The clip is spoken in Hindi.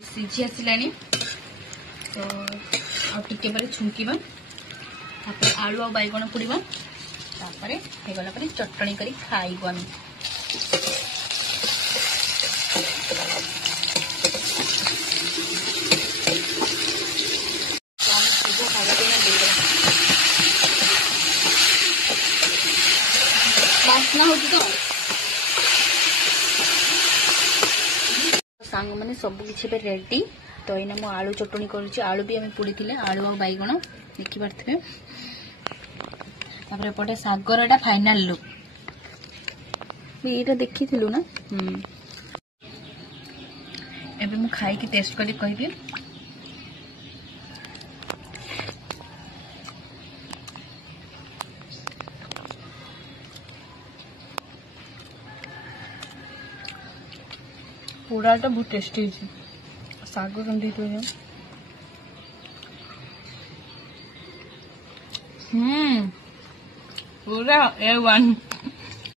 सीझी आसला तो आटे पर छुंकिबा आलू आ बैगण पुड़वा होगला चटणी कर खाइबू आम बास्ना हो तो सांग मैंने सब किसी रेडी तो ये मु आलू चटणी कर आलू भी आम पोड़ी थे आलू आ बैगण देखी पारे एपटे सागर फाइनाल लुक ये देखी ना एबे मु खाई की टेस्ट करी कहबी पूरा बहुत टेस्टी साग केमती पूरा A1